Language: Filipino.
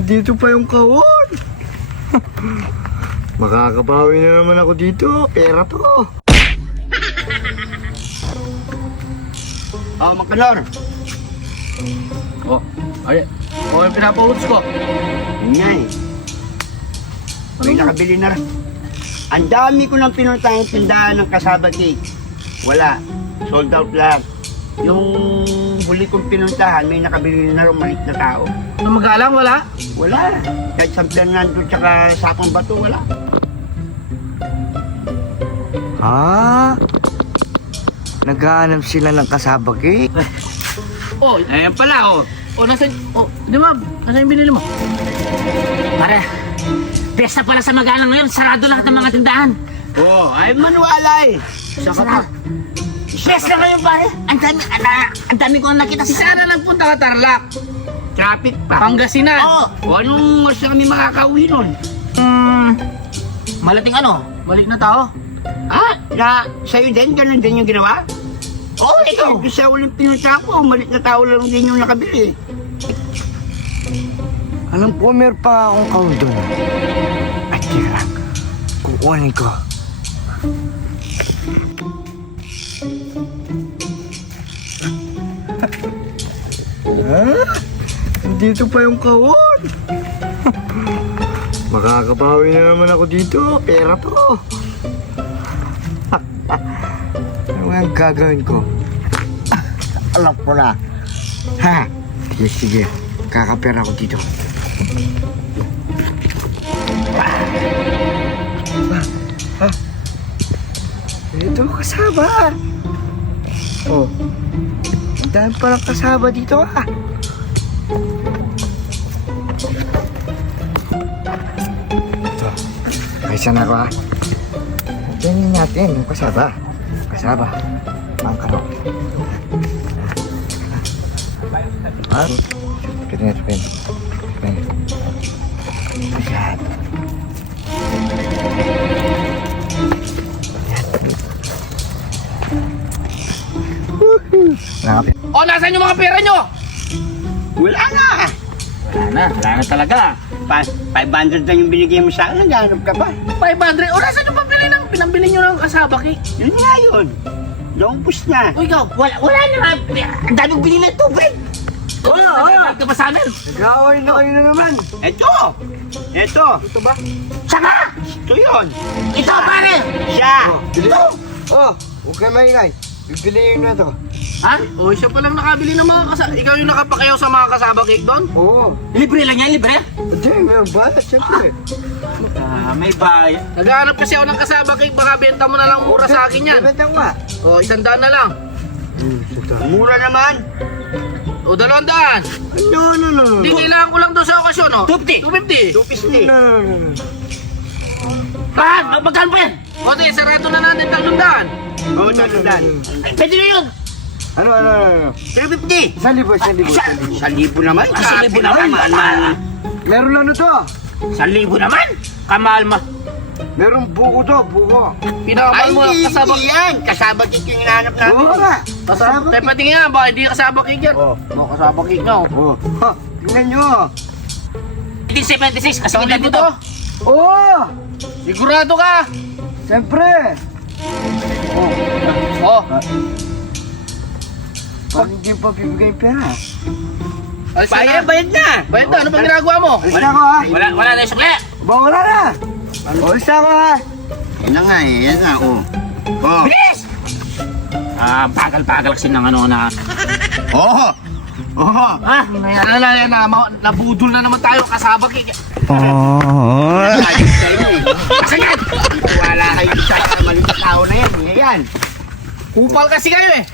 Dito pa yung kahon. Makakabawi na naman ako dito. Pera to. Oh, Makalor. Oh, ay, oh, yung pinapahuts ko. Yun nga eh. May nakabili na rin. Ang dami ko nang pinuntang tindahan ng kasaba cake. Wala. Sold out lahat. Yung huli kong pinuntahan, may nakabili na rin maliit na tao. Nung magalang, wala? Wala. Kahit San Fernando tsaka Sapang Bato, wala. Naghahanap sila ng kasaba cake. Oh, ayan pala, oh. Oh, nasan, oh, di ba? Nasaan yung binili mo? Pare, pesta pala sa magalang ngayon, sarado lahat ng mga tindahan. Oh, ay manualay. Sarado. Pesta ngayon pare, ang dami ko na nakita Si sa... Sana nagpunta ka Tarlac, Traffic pa. Pangasinan. Oo, O anong mas kami makakauwi nun? malating ano? Balik na tao. Na sa'yo din, ganun din yung ginawa? Oo, ikaw. Ikaw, sa uling pinunta ko, maliit na tao lang din yung nakabili. Alam ko, meron pa akong kahon doon. At tira, kukunin ko. Dito pa yung kahon. Makakabawi na naman ako dito. Pera to. Ano yung gagawin ko? Alam ko na. Ha? Sige, sige. Kakapera ko dito. Ito kasaba. Oh. Ang dami palang kasaba dito ah. Ito. Kaysa na ako ah. Tingnan natin yung kasaba. Kasaba. Mangkaro. Ah. Pwede nga ito, pwede. Pwede. Ayan. Nakapit. Oh, nasaan yung mga pera nyo? Wala na! Wala na talaga. 500 lang yung binigay mo sa akin, naghanap ka pa. 500. Oh, nasaan yung pinambili nyo ng kasaba cake? Yun nga yun. Naubos na. O ikaw, wala na. Ang dami kong binili ng tubig. Nagkakalit ka pa sa amin. Nag-aaway na kayo na naman. Ito! Ito! Ito ba? Saka, Ito yun! ito pare. Siya! Ito! Oh, huwag kayo maingay. Bibiliin na to. Ha? Oh, siya palang nakabili ng mga kasaba. Ikaw yung nakapakayaw sa mga kasaba cake doon? Oo. Libre lang yan, libre. Hindi, meron ba? Siyempre. May bayad. Naghahanap kasi ako ng kasaba cake. Baka benta mo na lang mura sa akin yan. Bebenta ko nga. Oh, 100 na lang. Mura naman! O, 200. No. Hindi, kailangan ko lang doon sa okasyon, oh. 250. 250. Tupisli. No. Magkano pa yan? O, di, sarado na natin 300. Oo, tatudan. Ay, pwede na yun. Ano? 350! 1,000. 1,000 naman? 1,000 naman. Meron ano to? 1,000 naman. Kamalma. Meron buko to, buko. Pinakamahal Ay, mo ang kasaba. hindi yan! Kasaba cake yung hinahanap natin. Oo nga. Kasaba. Tayo patingin nga, baka hindi kasaba cake yan. Oh. Oh, kasaba cake nga, oh. Oh. Ha, tingnan nyo. 1976, kasi Isang kita libo dito. to. Oo. Sigurado ka. Siyempre. Oh, Pag hindi pa bibigay yung pera. alis na. Bayad na! Bayad na, ano bang ginagawa mo? Alis na ako ha. Wala na yung sukle. Wala na. Alis na ako ha. Yan na nga eh, yan nga, oh. Oh! Bilis! Bagal-bagal kasi ng ano na... Oh! Oh! Ah, Yan na, nabudol na naman tayo kasaba cake. asan yan? Wala kayo sa maliit na tao na yan. Yan! Kupal kasi kayo eh.